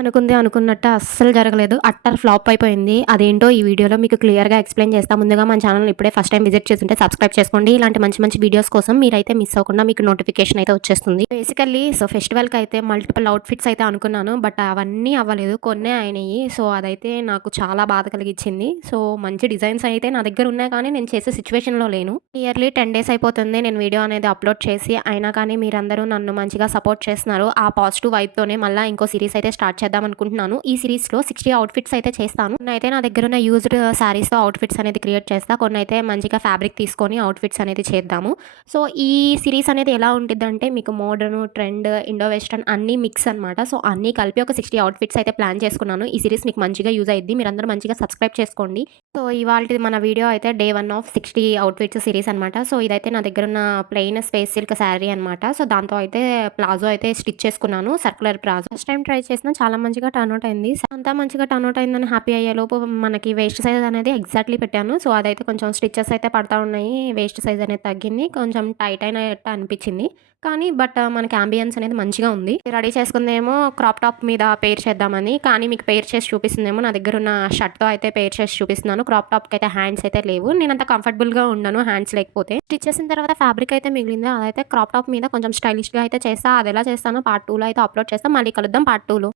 అనుకుంది అనుకున్నట్టు అస్సలు జరగలేదు. అట్టర్ ఫ్లాప్ అయిపోయింది. అదేంటో ఈ వీడియోలో మీకు క్లియర్‌గా ఎక్స్‌ప్లెయిన్ చేస్తా. ముందుగా మన ఛానెల్‌ని ఇప్పుడే ఫస్ట్ టైమ్ విజిట్ చేసుంటే సబ్స్క్రైబ్ చేసుకోండి. ఇలాంటి మంచి మంచి వీడియోస్ కోసం మీరైతే మిస్ అవ్వకుండా మీకు నోటిఫికేషన్ అయితే వచ్చేస్తుంది. బేసికల్లీ ఫెస్టివల్‌కైతే మల్టిపుల్ అవుట్‌ఫిట్స్ అయితే అనుకున్నాను. బట్ అవన్నీ అవ్వలేదు. కొన్నే అయినాయి. అదైతే నాకు చాలా బాధ కలిగించింది. మంచి డిజైన్స్ అయితే నా దగ్గర ఉన్నాయి కానీ నేను చేసే సిట్యుయేషన్‌లో లేను. నియర్లీ 10 డేస్ అయిపోతుంది నేను వీడియో అనేది అప్‌లోడ్ చేసి. అయినా కానీ మీరందరూ నన్ను మంచిగా సపోర్ట్ చేస్తున్నారు. ఆ పాజిటివ్ వైబ్‌తోనే మళ్ళా ఇంకో సీరీస్ అయితే స్టార్ట్ చేద్దాం అనుకుంటున్నాను. ఈ సీరీస్‌లో 60 అవుట్‌ఫిట్స్ అయితే చేస్తాను. కొన్నైతే నా దగ్గరున్న యూజ్డ్ శారీస్‌తో అవుట్‌ఫిట్స్ అనేది క్రియేట్ చేస్తా. కొన్నైతే మంచిగా ఫ్యాబ్రిక్ తీసుకొని అవుట్‌ఫిట్స్ అనేది చేద్దాము. ఈ సీరీస్ అనేది ఎలా ఉండిద్దంటే మీకు మోడర్న్, ట్రెండ్, ఇండో వెస్టర్న్ అన్నీ మిక్స్ అనమాట. అన్నీ కలిపి ఒక 60 అవుట్‌ఫిట్స్ అయితే ప్లాన్ చేసుకున్నాను. ఈ సీరీస్ మీకు మంచిగా యూజ్ అయ్యిద్ది. మీరందరూ మంచిగా సబ్స్క్రైబ్ చేసుకోండి. ఇవాల్టిది మన వీడియో అయితే డే 1 ఆఫ్ 60 అవుట్‌ఫిట్స్ సీరీస్ అనమాట. ఇదైతే నా దగ్గరున్న ప్లెయిన్ స్పేస్ సిల్క్ శారీ అనమాట. దాంతో అయితే ప్లాజో అయితే స్టిచ్ చేసుకున్నాను. Circular palazzo. First time try చేసినా చాలా మంచిగా టర్న్ అవుట్ అయింది. అంతా మంచిగా టర్న్ అవుట్ అయిందని హ్యాపీ అయ్యేలోపు మనకి వేస్ట్ సైజ్ అనేది ఎగ్జాక్ట్‌లీ పెట్టాను. అదైతే కొంచెం స్టిచెస్ అయితే పడతా ఉన్నాయి. వేస్ట్ సైజ్ అనేది తగ్గింది. కొంచెం టైట్ అయినట్టు అనిపించింది. కానీ మనకి యాంబియన్స్ అనేది మంచిగా ఉంది. రెడీ చేసుకుందేమో క్రాప్ టాప్ మీద పెయిర్ చేద్దామని. కానీ మీకు పెయిర్ చేసి చూపిస్తుందేమో నా దగ్గరున్న షర్ట్‌తో అయితే పెయిర్ చేసి చూపిస్తున్నాను. క్రాప్ టాప్‌కి అయితే హ్యాండ్స్ అయితే లేవు. నేనంత కంఫర్టబుల్‌గా ఉండను హ్యాండ్స్ లేకపోతే. స్టిచ్ చేసిన తర్వాత ఫ్యాబ్రిక్ అయితే మిగిలింది. అదైతే క్రాప్ టాప్ మీద కొంచెం స్టైలిష్‌గా అయితే చేస్తా. అదెలా చేస్తానో పార్ట్ 2లో అయితే అప్‌లోడ్ చేస్తా. మళ్ళీ కలుద్దాం పార్ట్ 2లో.